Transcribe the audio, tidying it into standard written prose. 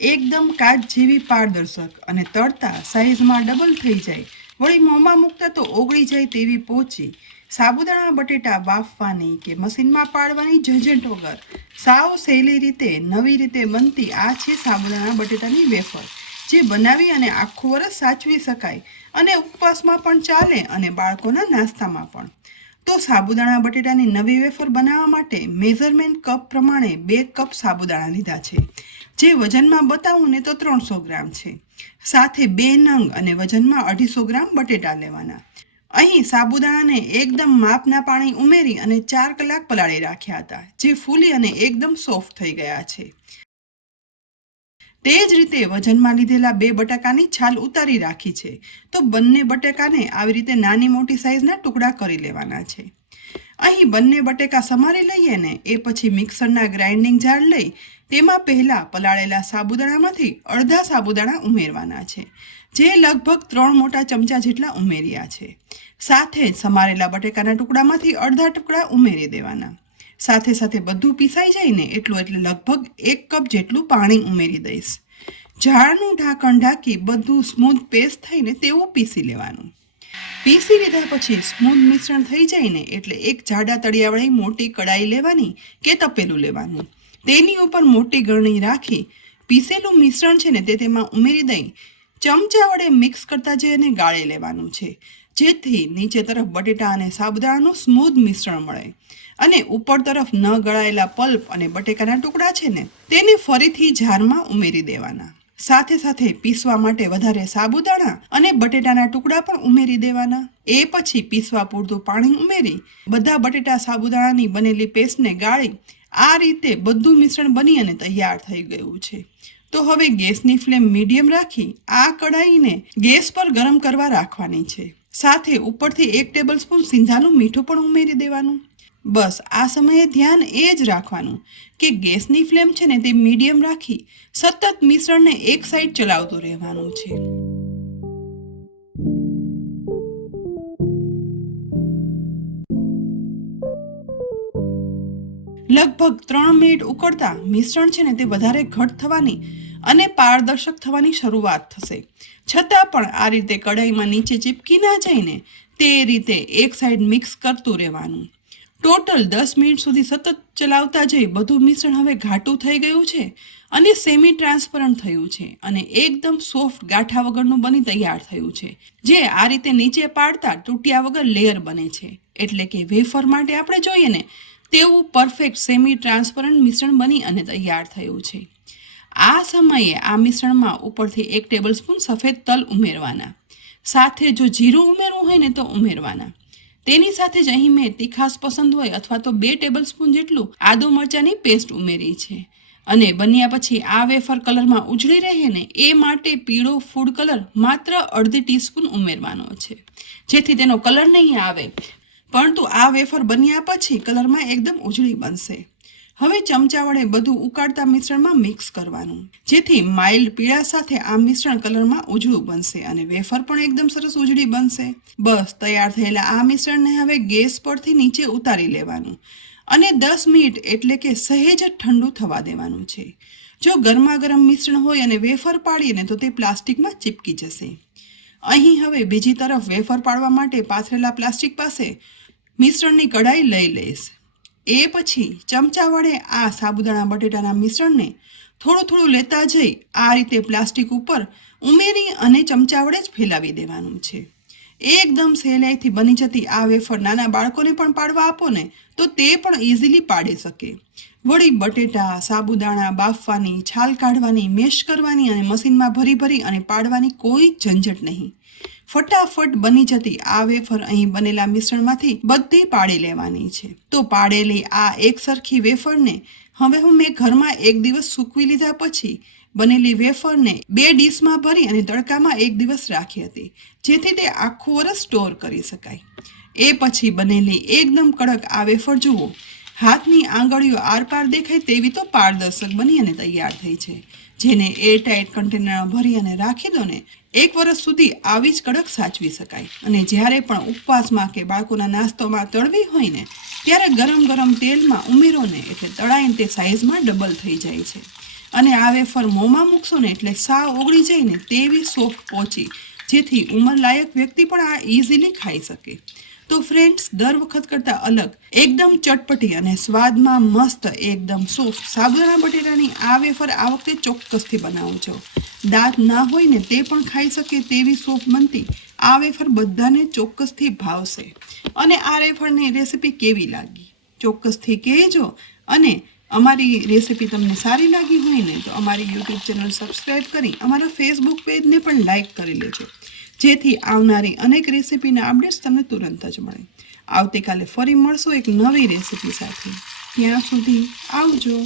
એકદમ કાચ જેવી પારદર્શક અને તળતા સાઈઝમાં ડબલ થઈ જાય, વળી મોંમાં મૂકતા તો ઓગળી જાય તેવી પોચી સાબુદાણા બટેટા બાફવાની કે મશીનમાં પાડવાની ઝંઝટ વગર સાવ સહેલી રીતે નવી રીતે બનતી આ છે સાબુદાણા બટેટાની વેફર, જે બનાવી અને આખું વરસ સાચવી શકાય અને ઉપવાસમાં પણ ચાલે અને બાળકોના નાસ્તામાં પણ. તો સાબુદાણા બટેટાની નવી વેફર બનાવવા માટે મેઝરમેન્ટ કપ પ્રમાણે 2 કપ સાબુદાણા લીધા છે, જે વજનમાં બતાવું ને તો 300 ગ્રામ છે. સાથે 2 નંગ અને વજનમાં 250 ગ્રામ બટેટા લેવાના. અહીં સાબુદાણાને એકદમ માપના પાણી ઉમેરી અને 4 કલાક પલાળી રાખ્યા હતા, જે ફૂલી અને એકદમ સોફ્ટ થઈ ગયા છે. તે જ રીતે વજનમાં લીધેલા 2 બટાકાની છાલ ઉતારી રાખી છે. તો બંને બટાકાને આવી રીતે નાની મોટી સાઈઝના ટુકડા કરી લેવાના છે. અહીં બંને બટેકા સમારી લઈએ ને એ પછી મિક્સરના ગ્રાઇન્ડિંગ જાર લઈ તેમાં પહેલાં પલાળેલા સાબુદાણામાંથી અડધા સાબુદાણા ઉમેરવાના છે, જે લગભગ 3 મોટા ચમચા જેટલા ઉમેર્યા છે. સાથે જ સમારેલા બટેકાના ટુકડામાંથી અડધા ટુકડા ઉમેરી દેવાના. સાથે સાથે બધું પીસાઈ જાય ને એટલે લગભગ 1 કપ જેટલું પાણી ઉમેરી દઈશ. જાળનું ઢાંકણ ઢાંકી બધું સ્મૂથ પેસ્ટ થઈને તેવું પીસી લેવાનું. પીસી લીધા પછી સ્મૂથ મિશ્રણ થઈ જાય ને એટલે એક જાડા તળિયાવાળી મોટી કડાઈ લેવાની કે તપેલું લેવાનું. તેની ઉપર મોટી ગરણી રાખી પીસેલું મિશ્રણ છે ને તે તેમાં ઉમેરી દઈ ચમચા વડે મિક્સ કરતા જઈને ગાળી લેવાનું છે, જેથી નીચે તરફ બટેટા અને સાબુદાણાનું સ્મૂથ મિશ્રણ મળે અને ઉપર તરફ ન ગળાયેલા પલ્પ અને બટેકાના ટુકડા છે ને તેને ફરીથી જારમાં ઉમેરી દેવાના. સાથે સાથે પીસવા માટે વધારે સાબુદાણા અને બટેટાના ટુકડા પણ ઉમેરી દેવાના. એ પછી પીસવા પૂરતું પાણી ઉમેરી બધા બટેટા સાબુદાણાની બનેલી પેસ્ટને ગાળી આ રીતે બધું મિશ્રણ બની અને તૈયાર થઈ ગયું છે. તો હવે ગેસની ફ્લેમ મીડિયમ રાખી આ કઢાઈને ગેસ પર ગરમ કરવા રાખવાની છે. સાથે ઉપરથી 1 ટેબલ સ્પૂન સિંધાનું મીઠું પણ ઉમેરી દેવાનું. બસ આ સમયે ધ્યાન એ જ રાખવાનું કે ગેસની ફ્લેમ છે ને તે મીડિયમ રાખી સતત મિશ્રણને એક સાઈડ ચલાવતું રહેવાનું છે. લગભગ 3 મિનિટ ઉકળતા મિશ્રણ છે ને તે વધારે ઘટ થવાની અને પારદર્શક થવાની શરૂઆત થશે. છતાં પણ આ રીતે કઢાઈમાં નીચે ચીપકી ના જાય ને તે રીતે એક સાઈડ મિક્સ કરતું રહેવાનું. ટોટલ 10 મિનિટ સુધી સતત ચલાવતા જઈ બધું મિશ્રણ હવે ઘાટું થઈ ગયું છે અને સેમી ટ્રાન્સપરન્ટ થયું છે અને એકદમ સોફ્ટ ગાંઠા વગરનું બની તૈયાર થયું છે, જે આ રીતે નીચે પાડતા તૂટ્યા વગર લેયર બને છે. એટલે કે વેફર માટે આપણે જોઈએ ને તેવું પરફેક્ટ સેમી ટ્રાન્સપરન્ટ મિશ્રણ બની અને તૈયાર થયું છે. આ સમયે આ મિશ્રણમાં ઉપરથી 1 ટેબલ સ્પૂન સફેદ તલ ઉમેરવાના. સાથે જો જીરું ઉમેરવું હોય ને તો ઉમેરવાના. તેની સાથે જ અહીં મેં તીખાશ પસંદ હોય અથવા તો 2 ટેબલ સ્પૂન જેટલું આદુ મરચાંની પેસ્ટ ઉમેરી છે. અને બન્યા પછી આ વેફર કલરમાં ઉજળી રહે ને એ માટે પીળો ફૂડ કલર માત્ર અડધી ટીસ્પૂન ઉમેરવાનો છે, જેથી તેનો કલર નહીં આવે, પરંતુ આ વેફર બન્યા પછી કલરમાં એકદમ ઉજળી બનશે. હવે ચમચા વડે બધું ઉકાળતા મિશ્રણમાં મિક્સ કરવાનું, જેથી માઇલ્ડ પીળા સાથે આ મિશ્રણ કલરમાં ઉજળું બનશે અને વેફર પણ એકદમ સરસ ઉજળી બનશે. બસ તૈયાર થયેલા આ મિશ્રણને હવે ગેસ પરથી નીચે ઉતારી લેવાનું અને 10 મિનિટ એટલે કે સહેજ જ ઠંડુ થવા દેવાનું છે. જો ગરમા ગરમ મિશ્રણ હોય અને વેફર પાડીએ ને તો તે પ્લાસ્ટિકમાં ચીપકી જશે. અહીં હવે બીજી તરફ વેફર પાડવા માટે પાથરેલા પ્લાસ્ટિક પાસે મિશ્રણની કઢાઈ લઈ લઈશ. એ પછી ચમચા વડે આ સાબુદાણા બટેટાના મિશ્રણને થોડું થોડું લેતા જઈ આ રીતે પ્લાસ્ટિક ઉપર ઉમેરી અને ચમચા વડે જ ફેલાવી દેવાનું છે. એકદમ સહેલાઈથી બની જતી આ વેફર નાના બાળકોને પણ પાડવા આપો ને તો તે પણ ઇઝીલી પાડી શકે. વળી બટેટા સાબુદાણા બાફવાની, છાલ કાઢવાની, મેશ કરવાની અને મશીનમાં ભરી ભરી અને પાડવાની કોઈ ઝંઝટ નહીં. ફટાફટ બની જતી આ વેફર અહીં બનેલા મિશ્રણમાંથી બધી પાડી લેવાની છે. તો પાડેલી આ એક સરખી વેફરને હવે મેં ઘરમાં 1 દિવસ સૂકવી લીધા પછી બનેલી વેફરને 2 ડીશમાં ભરી અને તડકામાં 1 દિવસ રાખી હતી, જેથી તે આખું વરસ સ્ટોર કરી શકાય. એ પછી બનેલી એકદમ કડક આ વેફર જુઓ, હાથની આંગળીઓ આરપાર દેખાય તેવી તો પારદર્શક બની અને તૈયાર થઈ છે, જેને એરટાઇટ કન્ટેનરમાં ભરી અને રાખી દો ને 1 વર્ષ સુધી આવી જ કડક સાચવી શકાય. અને જ્યારે પણ ઉપવાસમાં કે બાળકોના નાસ્તોમાં તળવી હોય ને ત્યારે ગરમ ગરમ તેલમાં ઉમેરો ને એટલે તળાઈને તે સાઈઝમાં ડબલ થઈ જાય છે. અને આ વેફર મોંમાં મૂકશો ને એટલે સાવ ઓગળી જાય ને તેવી સોફ્ટ પહોંચી, જેથી ઉંમરલાયક વ્યક્તિ પણ આ ઇઝીલી ખાઈ શકે. તો ફ્રેન્ડ્સ, દર વખત કરતાં અલગ, એકદમ ચટપટી અને સ્વાદમાં મસ્ત, એકદમ સોફ્ટ સાબુદાણા બટેટાની આ વેફર આ વખતે ચોક્કસથી બનાવજો. દાંત ના હોય ને તે પણ ખાઈ શકે તેવી સોફ્ટ બનતી આ વેફર બધાને ચોક્કસથી ભાવશે. અને આ વેફરની રેસીપી કેવી લાગી ચોક્કસથી કહેજો. અને અમારી રેસીપી તમને સારી લાગી હોય ને તો અમારી યુટ્યુબ ચેનલ સબસ્ક્રાઈબ કરી અમારા ફેસબુક પેજને પણ લાઈક કરી લેજો, જેથી આવનારી અનેક રેસીપીના અપડેટ્સ તમને તુરંત જ મળે. આવતીકાલે ફરી મળશું એક નવી રેસીપી સાથે. ત્યાં સુધી આવજો.